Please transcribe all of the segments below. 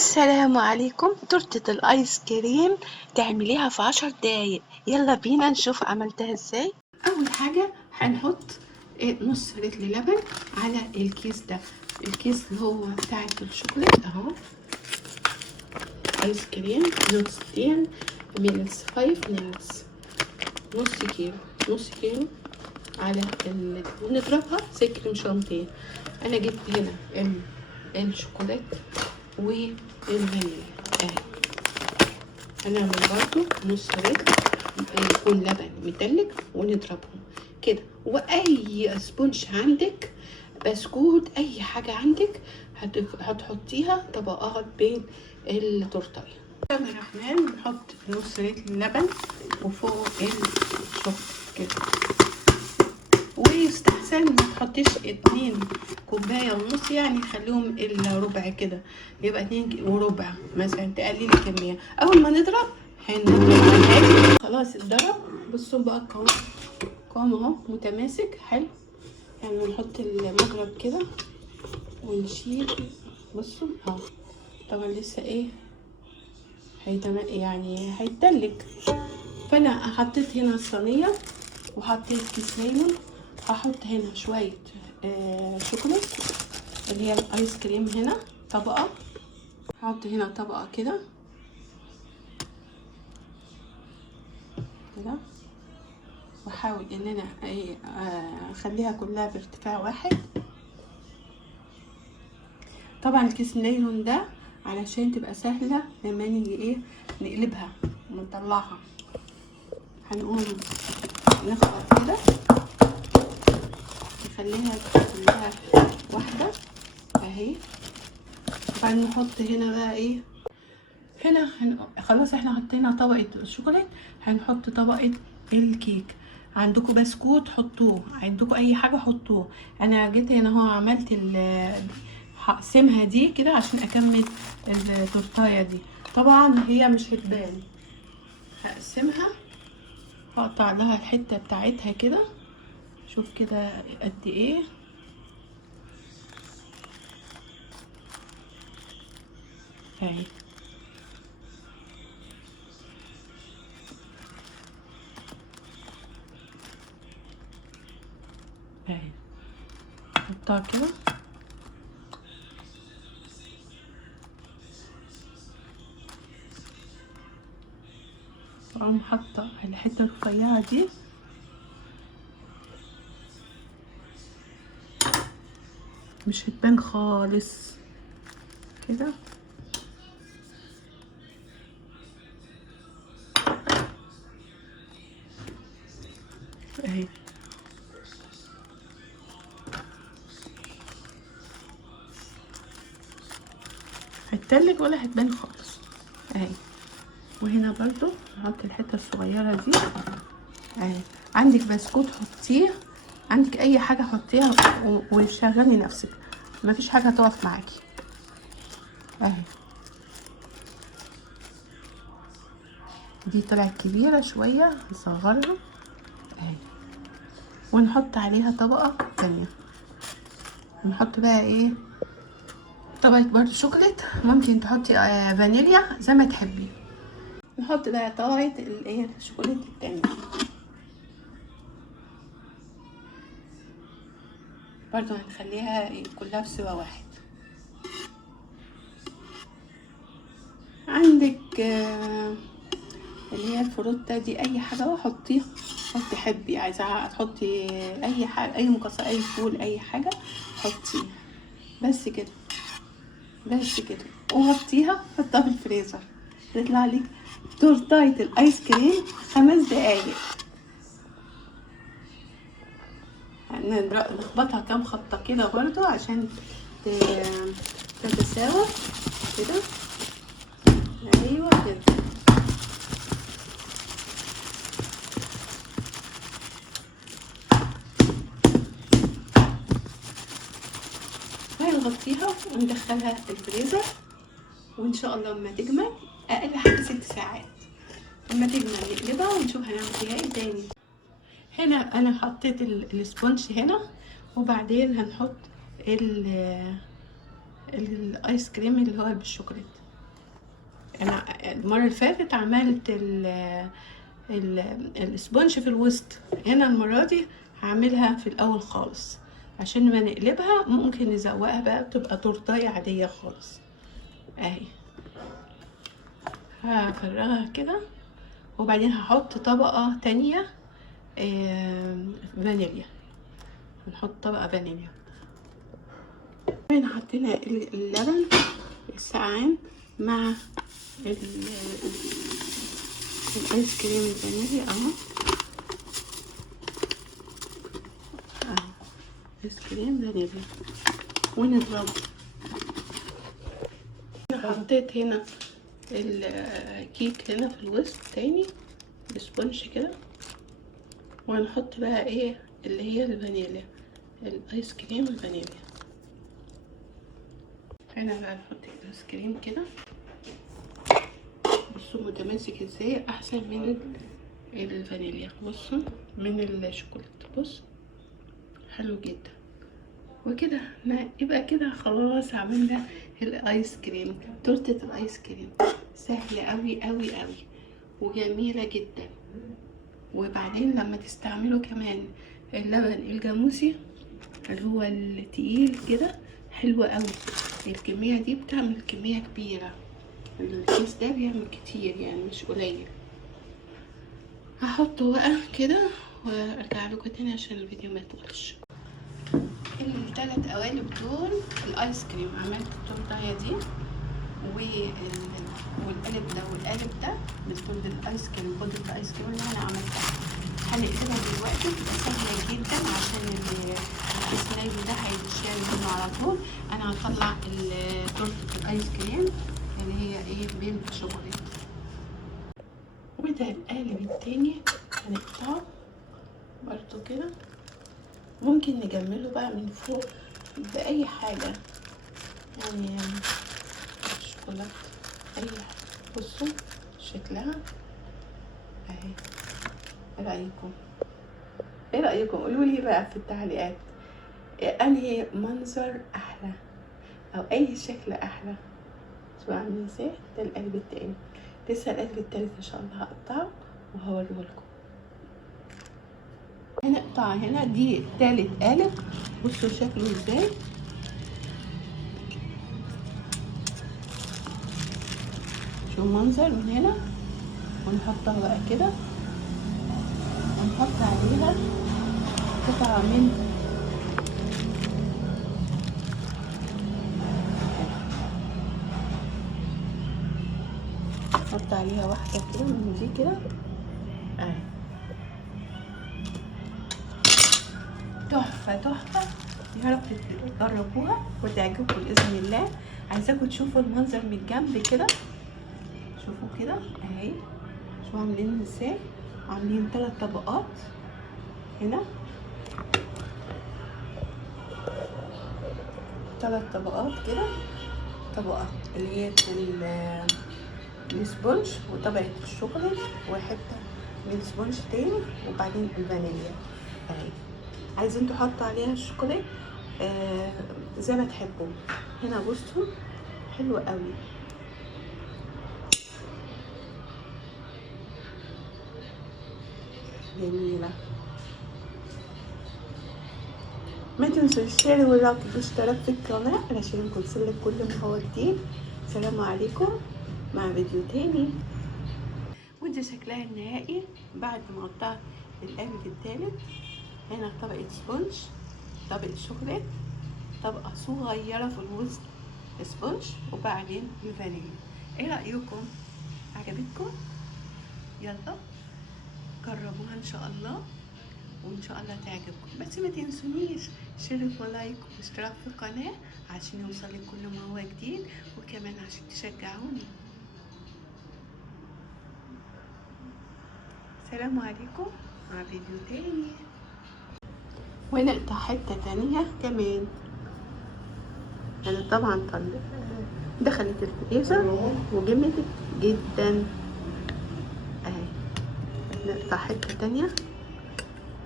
السلام عليكم. تورتة الايس كريم تعمليها في 10 دقايق. يلا بينا نشوف عملتها ازاي. اول حاجة هنحط نص لتر لبن على الكيس ده، الكيس اللي هو بتاع الشوكولات اهو. ايس كريم نوت 10 ميلز 5 ميلز، نص كيلو على ونضربها زي كريم شانتيه. انا جبت هنا الشوكولات والفانيليا اهي. هنعمل برضو نص لتر يكون لبن متلج ونضربهم كده. واي سبونج عندك، بسكوت، اي حاجه عندك هتحطيها طبقات بين التورتايه. بسم الله الرحمن الرحيم. نحط نص لتر لبن وفوق الشوكولات كده، ويستحسن ما تحطيش 2 كوبايه ونص، يعني خليهم الا ربع كده، يبقى 2 وربع مثلا، تقللي الكميه. اول ما نضرب هنضرب خلاص اتضرب. بصوا بقى القوام اهو متماسك حلو. يعني نحط المضرب كده ونشيل. بصوا اهو، طبعا لسه يعني هيتدلج. فانا حطيت هنا الصينيه وحطيت كيس ليمون. هحط هنا شويه شوكولاته اللي هي الايس كريم، هنا طبقه. هحط هنا طبقه كده كده، واحاول ان انا اخليها كلها بارتفاع واحد. طبعا الكيس الليمون ده علشان تبقى سهله لما نيجي نقلبها ونطلعها. هنقوم نخبط كده نخليها كلها واحده اهي. بعدين نحط هنا بقى هنا خلاص احنا حطينا طبقه الشوكولاته، هنحط طبقه الكيك. عندكم بسكوت حطوه، عندكم اي حاجه حطوه. انا جيت هنا اهو عملت هقسمها دي كده عشان اكمل التورتايه دي. طبعا هي مش هتبان، هقسمها، هقطع لها الحته بتاعتها كده. شوف كده قد ايه اهي. اهي حطها كده، واقوم حاطه الحته الرفيعه دي مش هتبان خالص كده اهي. هتتلج ولا هتبان خالص اهي. وهنا برضو نحط الحته الصغيره دي اهي. عندك بسكوت حطيه، عندك اي حاجه حطيها وشغلي نفسك، مفيش حاجه هتقف معاكي اهي. دي طلعت كبيره شويه، نصغرها اهي. ونحط عليها طبقه تانية. نحط بقى طبقه برضو شوكولات، ممكن تحطي فانيليا زي ما تحبي. نحط بقى طبقه الشوكولات التانية برضو، هنخليها كلها في سوا واحد. عندك اللي هي الفروتة دي، اي حاجه بقى حطيها، حطي حبي، عايزه تحطي اي حاجه، اي مكسرات، اي فول، اي حاجه حطيها. بس كده وغطيها، حطها في الفريزر، تطلع لك تورتايه الايس كريم 5 دقايق. نخبطها كام خبطه كده برضو عشان تتساوى كده. ايوه كده. نغطيها وندخلها الفريزر، وان شاء الله لما تجمل، اقل حاجه 6 ساعات، لما تجمل نقلبها ونشوف هنعمل فيها تاني. هنا انا حطيت السبونج هنا، وبعدين هنحط الايس كريم اللي هو بالشوكولاته انا المره اللي فاتت عملت الاسبونج في الوسط، هنا المره دي هعملها في الاول خالص عشان ما نقلبها ممكن نزوقها بقى تبقى تورتايه عاديه خالص. اهي هفرغها كده، وبعدين هحط طبقه تانية فانيليا، هنحط طبقه فانيليا. هنا حطينا اللبن السقعان مع الايس كريم الفانيليا اهو، ايس كريم فانيليا ونضربه. انا حطيت هنا الكيك هنا في الوسط تاني بسبونج كده، وهنحط بقى ايه اللي هي الفانيليا، الايس كريم الفانيليا. هنا بقى نحط الايس كريم كده، بصوا متماسك ازاي، احسن من الفانيليا، بصوا من الشوكولاته، بص حلو جدا. وكده يبقى كده خلاص عملنا الايس كريم، تورته الايس كريم سهله قوي قوي قوي وجميله جدا. وبعدين لما تستعملوا كمان اللبن الجاموسي اللي هو التقيل كده حلو قوي، الكميه دي بتعمل كميه كبيره، الكيس ده بيعمل كتير يعني مش قليل. هحطه بقى كده وارجع لكم تاني عشان الفيديو ما يطولش. الثلاث قوالب دول الايس كريم، عملت التورتايه دي والقالب ده والقالب ده بتكون الايس كريم، بودرة الايس كريم اللي انا عملتها. هنقلبها دلوقتي، بتبقى سهله جدا عشان السلايم ده هيتشال منه على طول. انا هطلع تورته الايس كريم اللي هي ايه بينك شوكولاتة، وده القالب التاني هنقطعه برضو كده. ممكن نجمله بقى من فوق بأي حاجة يعني شوكولاتة أي حاجة. بصوا شكلها اهي، ايه رأيكم؟ ايه رأيكم؟ قولولي بقى في التعليقات انهي منظر احلى او اي شكل احلى. شوفوا عاملين ازاي، ده القلب التاني، لسه القلب التالت ان شاء الله هقطعه وهوريهولكم. هنقطع هنا دي تالت قالب، بصوا شكله ازاي، شوفوا المنظر من هنا. ونحطها بقى كده ونحط عليها قطعة من نحط عليها واحدة كده من دي كده اهي، تحفة تحفة. يا رب تجربوها وتعجبكم بإذن الله. عايزاكم تشوفوا المنظر من الجنب كده، شوفوا كده اهي، شوفوا عاملين ازاي، عاملين 3 طبقات هنا، 3 طبقات كده، طبقة اللي هي السبونج وطبقة الشوكولات وحتة من السبونج تاني وبعدين الفانيليا اهي. عايزين تحطوا عليها الشوكولات زي ما تحبوا. هنا بصوا حلو قوي، جميلة. ما تنسوا الشير واللايك والاشتراك في القناة علشان يوصلك كل ما هو جديد. السلام عليكم مع فيديو تاني. ودي شكلها النهائي بعد ما قطعت القالب التالت. هنا طبقة سبونج، طبقة شوكولات، طبقة صغيرة في الوسط سبونج، وبعدين الفانيليا. ايه رأيكم؟ عجبتكم؟ يلا جربوها ان شاء الله وان شاء الله تعجبكم. بس ما تنسونيش شير ولايك واشتراك في القناة عشان يوصلك كل ما هو جديد، وكمان عشان تشجعوني. السلام عليكم مع فيديو تاني. ونقطع حتة تانية كمان. انا طبعا دخلت الفريزر وجمدت جدا اهي. نقطع حتة تانية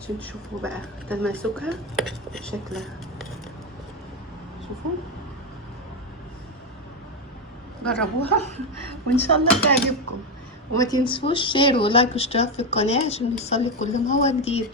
عشان تشوفوا بقى تماسكها شكلها، شوفوا جربوها وان شاء الله تعجبكم، وما تنسوش شير ولايك واشتراك في القناه عشان نوصل لكل ما هو جديد.